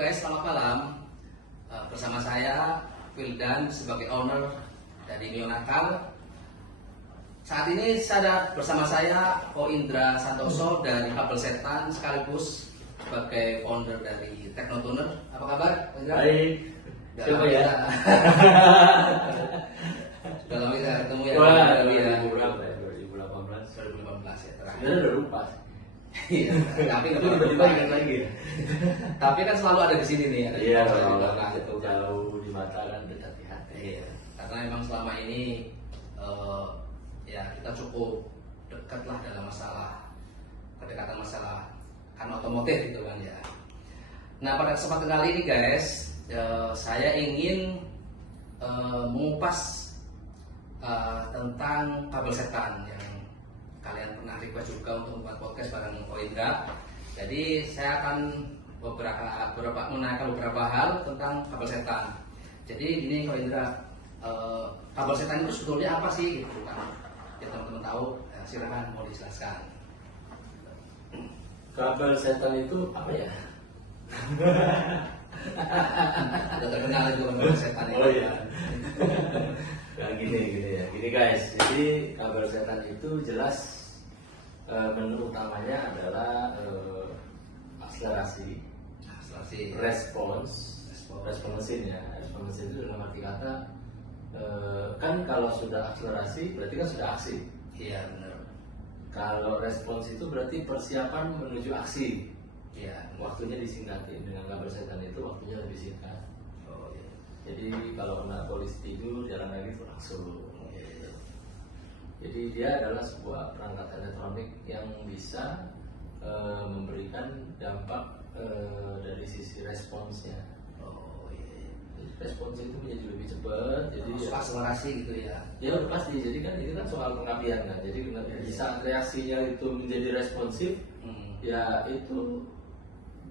guys, selamat malam. Bersama saya Wildan sebagai owner dari Mio Nakal. Saat ini bersama saya Ko Indra Santoso dari Kabel Setan sekaligus sebagai founder dari Teknotuner. Apa kabar, Indra? Baik. Coba ya. Sudah lama kita ketemu ya. Wah, 2018 ya terakhir. Sebenarnya udah lupa. Iya, tapi nggak Tiba-tiba ingat lagi ya. Tapi kan selalu ada di sini nih. Iya, di kalau belakang itu. jauh di mata kan dekat di hati. Iya, karena memang selama ini ya kita cukup dekat lah dalam kedekatan masalah kan otomotif gitu kan ya. Nah, pada kesempatan kali ini guys, saya ingin mengupas tentang kabel setan yang kalian pernah request juga untuk membuat podcast bareng Ko Indra. Jadi saya akan menanyakan beberapa hal tentang kabel setan. Jadi ini Ko Indra, kabel setan itu sebetulnya apa sih gitu kan? Ya teman-teman tahu, silakan mau dijelaskan. Kabel setan itu apa ya? Udah terkenal itu kabel setan itu. Oh iya. Nah, gini ya. Gini guys, jadi kabel setan itu jelas menu utamanya adalah akselerasi, respons mesin ya. Respons mesin itu dalam arti kata kan kalau sudah akselerasi berarti kan sudah aksi. Iya benar. Kalau respons itu berarti persiapan menuju aksi. Iya. Waktunya disingkatin. Dengan kabel setan itu waktunya lebih singkat. Oh iya. Jadi kalau kena polisi tidur jalan lagi itu langsung. Jadi dia adalah sebuah perangkat elektronik yang bisa memberikan dampak dari sisi responsnya. Oh iya. Respons itu menjadi lebih cepat. Jadi Masuk akselerasi gitu ya. ya udah pasti. Jadi kan ini kan soal pengapian kan. Jadi di saat reaksinya itu menjadi responsif, ya itu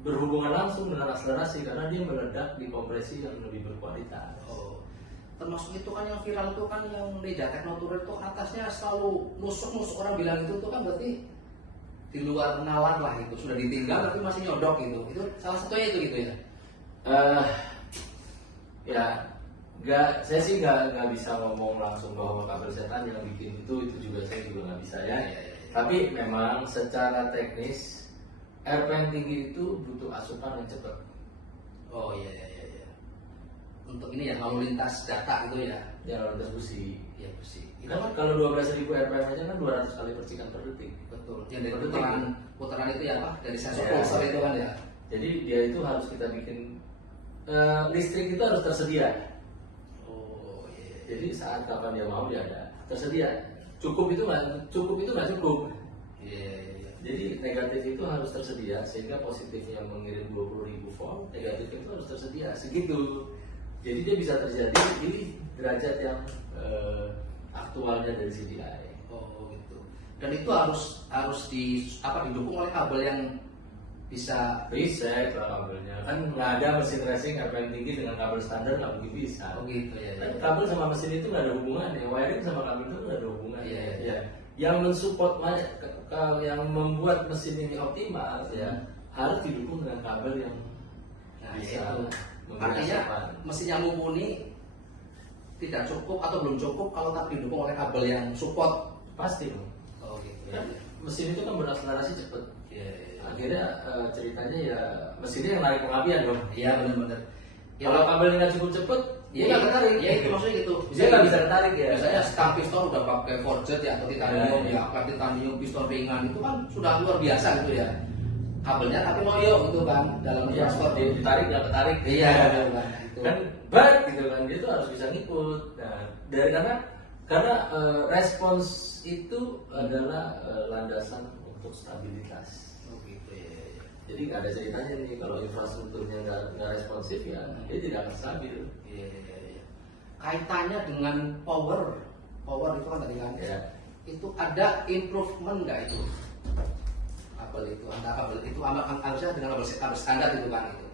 berhubungan langsung dengan akselerasi karena dia meledak di kompresi yang lebih berkualitas. Oh. Termasuk itu kan yang viral itu kan yang lidah Teknotuner itu atasnya selalu nusuk orang bilang itu tuh kan berarti di luar nalar lah itu sudah ditinggal tapi masih nyodok gitu. Itu salah satunya itu gitu ya. Ya saya sih nggak bisa ngomong langsung bahwa kabel setan yang bikin itu juga saya juga nggak bisa ya. Tapi memang secara teknis RPM tinggi itu butuh asupan yang cepat. Oh iya. Untuk ini ya lalu lintas data gitu ya. Ya lalu lintas busi. Iya busi. Itu Kan kalau 12.000 RPM aja kan 200 kali percikan per detik. betul. Yang dari putaran itu ya apa? Dari sensor Ya. pulsar itu kan ya. Jadi dia itu harus kita bikin listrik itu harus tersedia. Oh iya. Jadi saat kapan dia mau dia ada tersedia. Cukup itu nggak cukup. Iya. Jadi negatif itu harus tersedia sehingga positifnya mengirim 20.000 volt, negatif itu harus tersedia segitu. Jadi dia bisa terjadi di derajat yang aktualnya dari CDI. Oh gitu. Dan itu harus didukung oleh kabel yang bisa. Kabelnya kan nggak ada mesin racing RPM tinggi dengan kabel standar nggak mungkin bisa. Oh gitu ya. Dan kabel sama mesin itu nggak ada hubungannya, wiring sama kabel itu nggak ada hubungannya. Iya. Ya. Yang mensupport yang membuat mesin ini optimal ya harus didukung dengan kabel yang bisa Artinya mesin yang mumpuni tidak cukup atau belum cukup kalau tak didukung oleh kabel yang support. pasti. Oh gitu. Kan mesin itu kan berakselerasi cepat. Iya. Akhirnya ceritanya ya mesinnya yang narik pengapian dong. Iya benar-benar. Kalau kabelnya nggak cukup cepat, dia nggak ketarik. Ya itu maksudnya gitu. Dia nggak bisa ketarik ya. Misalnya stang piston udah pakai forget ya atau titanium ya, titanium piston ringan itu kan sudah luar biasa gitu ya. Kabelnya tapi loyo gitu kan dalam transport ditarik nggak ketarik. Iya benar kan. Itu. Kan bat gitu kan dia tuh harus bisa ngikut. Nah dari karena respons itu adalah landasan untuk stabilitas. Oh gitu ya. Jadi nggak ada ceritanya nih kalau infrastrukturnya nggak responsif ya dia tidak akan stabil. Iya. Kaitannya dengan power itu kan tadi kan. Ya. Itu ada improvement nggak itu? Kabel itu harusnya dengan kabel standar itu kan itu.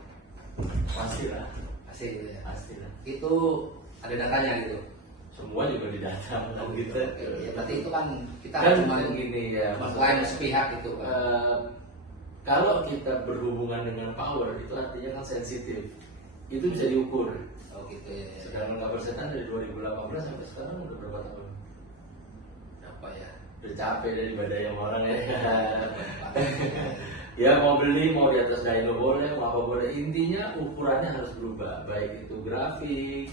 Pasti lah. Pasti gitu ya. Pasti lah. Itu ada datanya gitu. Semua juga didata kan gitu. Ya berarti itu kan kita Kan cuma gini ya. klaim sepihak gitu kan. Kalau kita berhubungan dengan power itu artinya kan sensitif. Itu bisa diukur. Oh gitu ya. Sedangkan kabel setan dari 2018 sampai sekarang udah berapa tahun? Apa ya? Udah capek daripada yang orang ya. Ya mau beli, mau di atas dyno boleh, mau apa boleh. Intinya ukurannya harus berubah. Baik itu grafik,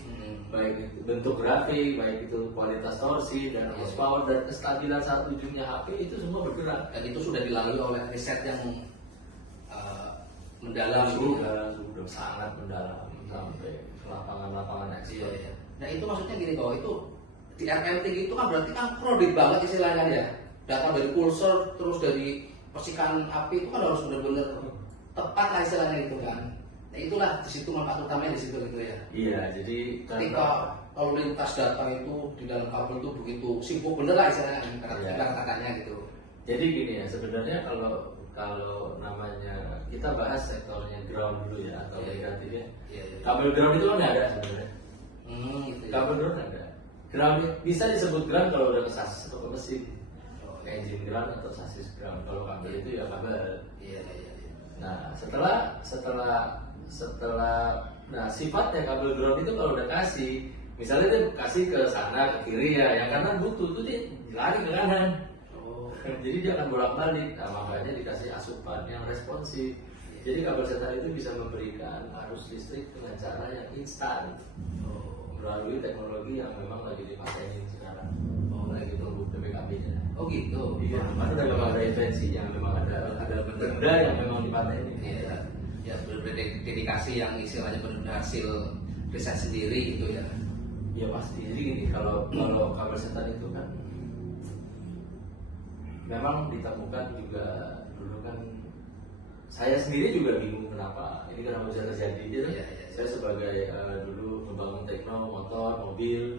baik itu bentuk grafik, baik itu kualitas torsi dan horsepower dan kestabilan saat ujungnya HP itu semua bergerak. Dan itu sudah dilalui oleh riset yang mendalam. Sudah sangat mendalam sampai lapangan-lapangan ekspor. Iya. Nah itu maksudnya gini kok, itu di RMT itu kan berarti kan kredit banget istilahnya ya. Data dari pulsar terus dari percikan api itu kan harus benar-benar tepat lah istilahnya itu kan. Nah itulah di situ manfaat utamanya di situ gitu ya. Iya, jadi ketika lalu lintas data itu di dalam kabel itu begitu simpul bener lah istilahnya kata-katanya gitu. Jadi gini ya, sebenarnya kalau namanya kita bahas sektornya ground dulu ya atau negatif ya. Kabel ground itu kan nggak ada sebenarnya. Gitu ya. Kabel ground ada. Ground bisa disebut ground kalau udah ke sasis atau ke mesin. Engine ground atau sasis ground. Kalau kabel itu ya kabel. Iya. Nah setelah nah sifatnya kabel ground itu kalau udah kasih, misalnya dia kasih ke sana ke kiri ya, yang kanan butuh tuh dia lari ke kanan. Jadi dia akan bolak-balik. Nah makanya dikasih asupan yang responsif. Jadi kabel setan itu bisa memberikan arus listrik dengan cara yang instan melalui teknologi yang memang lagi dipatenin sekarang. Lagi tunggu PPKB-nya. Oh gitu. Iya, karena memang ada invensinya, memang ada benda yang memang dipatenin. Iya. Ya berdedikasi yang istilahnya benar hasil riset sendiri gitu ya. Ya pasti. Jadi gini, kalau kabel setan itu kan memang ditemukan juga dulu kan, saya sendiri juga bingung kenapa ini kenapa bisa terjadi. Gitu. Saya sebagai dulu membangun tekno motor mobil,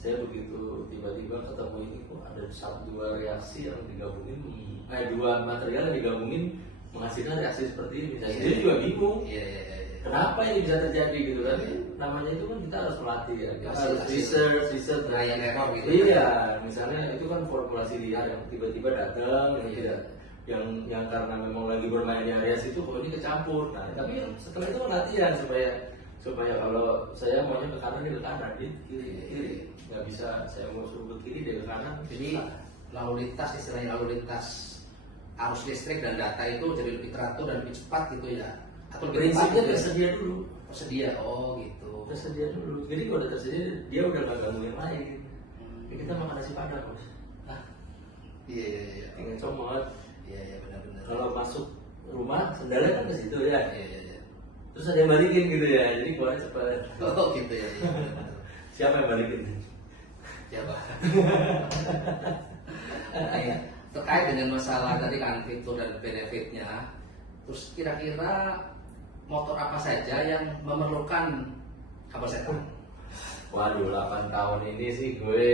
saya begitu tiba-tiba ketemu ini kok ada dua reaksi yang digabungin, dua material yang digabungin menghasilkan reaksi seperti ini. Saya sendiri juga bingung. Kenapa ini bisa terjadi gitu kan? Namanya itu kan kita harus melatih ya. Kita harus research, trial error gitu. Iya, misalnya itu kan formulasi liar yang tiba-tiba datang, yang tidak, yang karena memang lagi bermain di area situ, kok ini kecampur. Nah, tapi setelah itu kan latihan supaya kalau saya maunya ke kanan dia ke kanan, dia kiri, nggak bisa saya mau suruh ke kiri dia ke kanan. Jadi lalu lintas istilahnya lalu lintas arus listrik dan data itu jadi lebih teratur dan lebih cepat gitu ya. Atau prinsipnya tersedia dulu. Tersedia, oh gitu. Tersedia dulu. Jadi kalau udah tersedia dia udah nggak ganggu yang lain. Kita makan nasi padang bos. Iya. Tinggal comot. Iya benar-benar. Kalau masuk rumah sendalnya kan ke situ ya. Iya. Terus ada yang balikin gitu ya. Jadi keluar cepat. Oh gitu ya. Siapa yang balikin? Siapa? Terkait dengan masalah tadi kan fitur dan benefitnya, terus kira-kira motor apa saja yang memerlukan kabel setan? Waduh, 8 tahun ini sih gue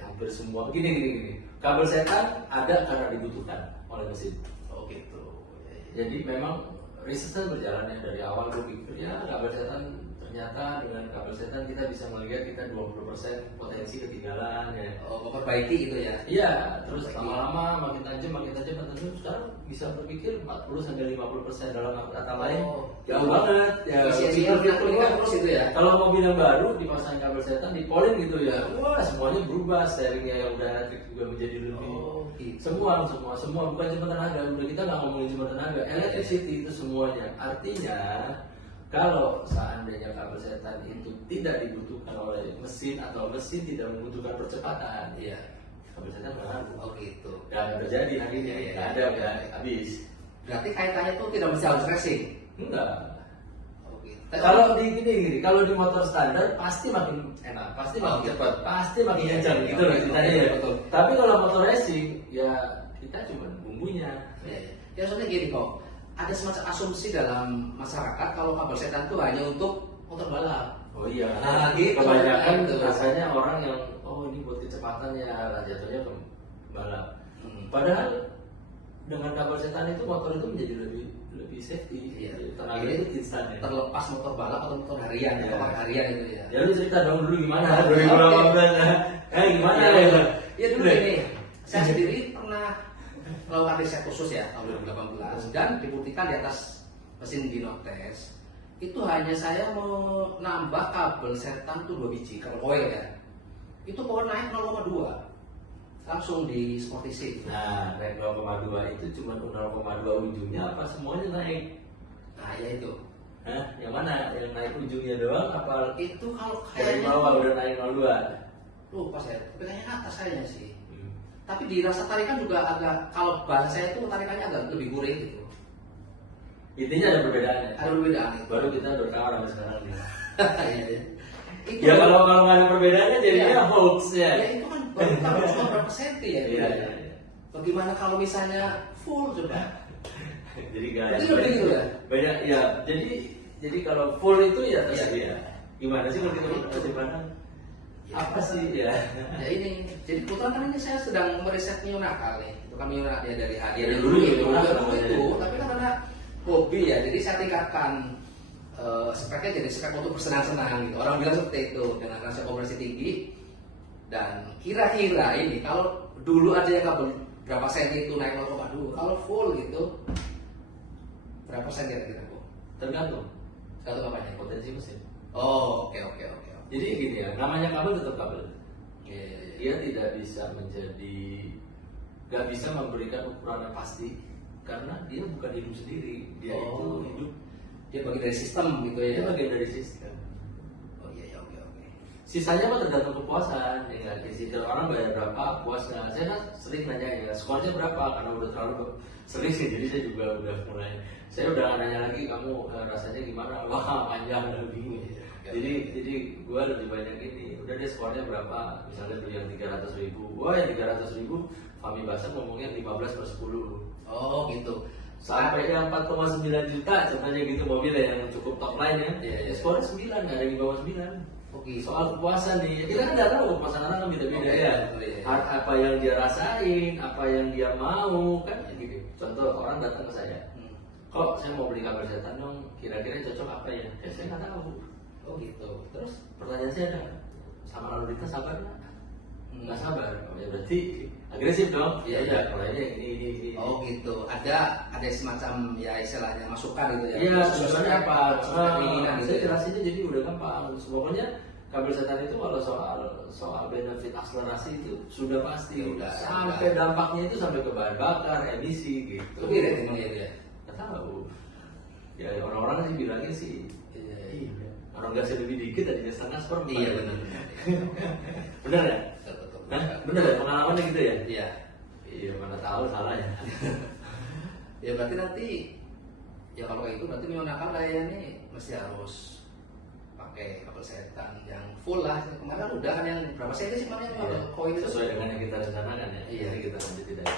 hampir semua gini. Kabel setan ada karena dibutuhkan oleh mesin. Oh gitu. Jadi memang risetnya berjalan ya, dari awal gue pikir ya kabel setan, ternyata dengan kabel setan kita bisa melihat kita 20% potensi ketinggalan ya. Oh, memperbaiki gitu ya? Iya, terus lama-lama makin tajam, sekarang bisa berpikir 40-50% dalam kata lain. Jauh banget ya. Fitur-fitur terus itu ya. Kalau mobil yang baru dipasang kabel setan, dipolin gitu ya. Wah, semuanya berubah, steeringnya yang udah elektrik juga menjadi lebih. Gitu. Semua bukan cuma tenaga. Udah kita nggak ngomongin cuma tenaga, electricity itu semuanya. Artinya kalau seandainya kabel setan itu tidak dibutuhkan oleh mesin atau mesin tidak membutuhkan percepatan, Iya. kabel setan nggak ngaruh. Oh gitu. Nggak terjadi akhirnya, nggak ada, udah habis. Berarti kaitannya itu tidak mesti harus racing? Enggak. Oh gitu. Kalau di gini, kalau di motor standar pasti makin enak, pasti makin cepat, pasti makin kencang gitu loh ceritanya ya. Betul. Tapi kalau motor racing ya kita cuma bumbunya. Ya soalnya gini kok, ada semacam asumsi dalam masyarakat kalau kabel setan itu hanya untuk motor balap. Oh iya, Nah, gitu. kebanyakan Gitu. rasanya orang yang ini buat kecepatan ya, jatuhnya ke balap. Padahal dengan kabel setan itu motor itu menjadi lebih safety. Iya. Tenaga itu instan ya. Terlepas motor balap atau motor harian, Iya. motor harian itu ya. Ya lu cerita dong dulu gimana Oke. 2018 gimana ya? Ya dulu ini, saya sendiri pernah melakukan riset khusus ya tahun 2018 dan dibuktikan di atas mesin Dinotex itu hanya saya menambah kabel setan tuh 2 biji kabel coil ya, itu power naik 0,2 langsung di Sportisi. Nah, naik 0,2 itu cuma 0,2 ujungnya apa semuanya naik? Nah ya itu. Hah? Yang mana? Yang naik ujungnya doang apa? Itu kalau Dari kayaknya bawah udah naik 02? lupa saya, tapi kayaknya atas kayaknya sih. Tapi dirasa tarikan juga agak, kalau bahasa saya itu tarikannya agak lebih gurih gitu. Intinya ada perbedaannya. Ada perbedaan itu. Baru kita berkawan sampai sekarang nih. Iya, iya. Itu, Ya kalau nggak ada perbedaannya jadinya Iya. hoax ya. ya itu kan baru tahu cuma berapa senti ya. Iya, iya, iya. Bagaimana kalau misalnya full coba? Jadi guys, Berarti lebih gitu ya? banyak ya. Jadi kalau full itu ya terserah Iya. dia. Gimana sih kalau kita kasih pandang? Apa sih ya? Ya ini, jadi kebetulan kan ini saya sedang meriset Mio nakal nih. Itu kan Mio nakal ya dari hadiah Dari dari dulu dulu ya, itu, Mio nakal dulu namanya. itu, tapi kan karena hobi ya, jadi saya tingkatkan speknya jadi spek untuk bersenang-senang gitu. Orang bilang seperti itu dengan rasa konversi tinggi dan kira-kira ini kalau dulu aja yang kabel berapa senti itu naik 0,2, kalau full gitu berapa senti kira-kira Bu? Tergantung Satu apanya? potensi mesin. Oh, oke. Jadi gini ya, namanya kabel tetap kabel. Iya, iya, iya. Dia tidak bisa nggak bisa memberikan ukuran yang pasti karena dia bukan hidup sendiri. Dia Oh. itu hidup, Dia bagian dari sistem gitu ya. dia bagian dari sistem. Oh iya, oke. Sisanya mah tergantung kepuasan. Ya nggak sih, kalau orang bayar berapa puasnya. Saya kan sering nanya ya, skornya berapa karena udah terlalu sering sih. Jadi saya juga udah mulai. Saya udah nanya lagi, kamu rasanya gimana? Wah panjang, udah bingung. Jadi gue lebih banyak ini. Udah deh skornya berapa? Misalnya beli yang 300.000. Wah yang 300.000 Fami Basar ngomongnya 15/10. Oh gitu. Sampai yang 4,9 juta contohnya gitu mobilnya yang cukup top line ya. Iya, iya. Skornya 9, nggak ada yang di bawah 9. Oke. Soal kepuasan nih, kita kan nggak tahu kepuasan orang kan beda-beda Oke, ya. betul, iya. Apa yang dia rasain, apa yang dia mau kan gitu. Contoh orang datang ke saya, kok saya mau beli kabel setan dong, kira-kira cocok apa ya? Ya saya nggak tahu. Oh gitu. Terus pertanyaan saya ada, sama lalu lintas sabar nggak? Nggak sabar, oh, ya berarti agresif dong. Iya, Iya, kalau ini. Oh gitu. Ada semacam ya istilahnya masukan gitu ya. Iya, sebenarnya apa? Keinginan gitu. Saya Ya. jelasinnya jadi udah gampang. Pokoknya kabel setan itu kalau soal benefit akselerasi itu sudah pasti. Udah, Sampai udah. dampaknya itu sampai ke bahan bakar, emisi gitu. Lebih dari timnya dia. Nggak tahu. Ya orang-orang sih bilangnya sih. Iya. Iya. Orang gasnya lebih dikit tadinya setengah seperempat. Iya benar. Benar ya? Betul. Hah? Benar ya? Pengalamannya gitu ya? Iya. Iya, mana tahu salah ya. Ya berarti nanti ya kalau kayak itu berarti Mio nakal kayaknya nih mesti harus pakai kabel setan yang full lah. Kemarin udah kan yang berapa senti sih kemarin Iya. kabel koin itu? Sesuai dengan yang kita rencanakan ya. Iya. Jadi kita lanjutin aja.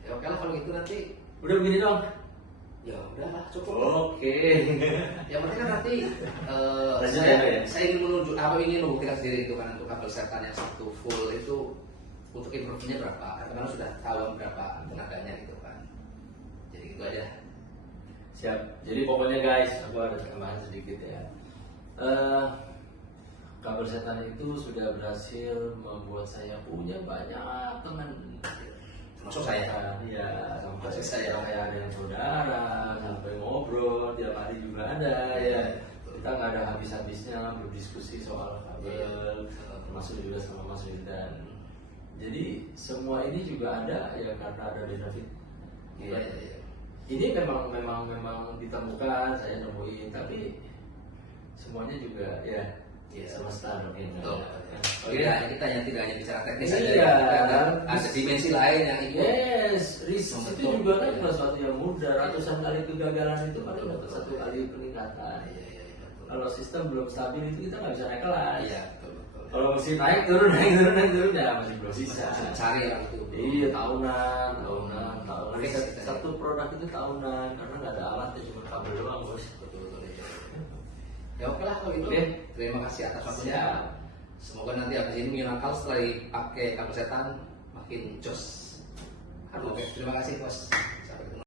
Ya oke lah kalau gitu nanti. Udah begini dong. Ya udahlah cukup. Oke. Yang penting kan nanti Lanjut ya, Pak, ya? saya ingin menunjuk ingin membuktikan sendiri itu kan untuk kabel setan yang satu full itu untuk improvement-nya berapa? Karena sudah tahu berapa tenaganya gitu kan. Jadi gitu aja. Siap. Jadi pokoknya guys, aku ada tambahan sedikit ya. Kabel setan itu sudah berhasil membuat saya punya banyak teman. Termasuk saya. Iya, sampai Termasuk saya. sampai ada yang saudara, sampai ngobrol tiap hari juga ada Iya. ya. Kita nggak ada habis-habisnya berdiskusi soal kabel, termasuk juga sama Mas Wildan. Jadi semua ini juga ada ya karena ada benefit. Iya. Ini memang ditemukan, saya nemuin, tapi semuanya juga ya semesta mungkin. Betul. Ya. Oke, kita yang tidak hanya bicara teknis saja, Iya. ada dimensi lain yang ikut. Yes, risk itu Membentuk. juga kan sesuatu yang mudah. Ratusan kali kegagalan itu paling dapat satu kali peningkatan. Iya, betul. Kalau sistem belum stabil itu kita nggak bisa naik kelas. Iya, betul. Kalau mesin naik turun ya masih belum bisa. Cari yang itu. Iya, tahunan. Fix kita. Satu produk itu tahunan karena nggak ada alatnya, cuma kabel doang bos. Betul. Ya oke lah kalau gitu. Oke. Terima kasih atas waktunya. Siap. Semoga nanti abis ini Mio nakal setelah dipakai kabel setan makin jos. Oke, terima kasih bos.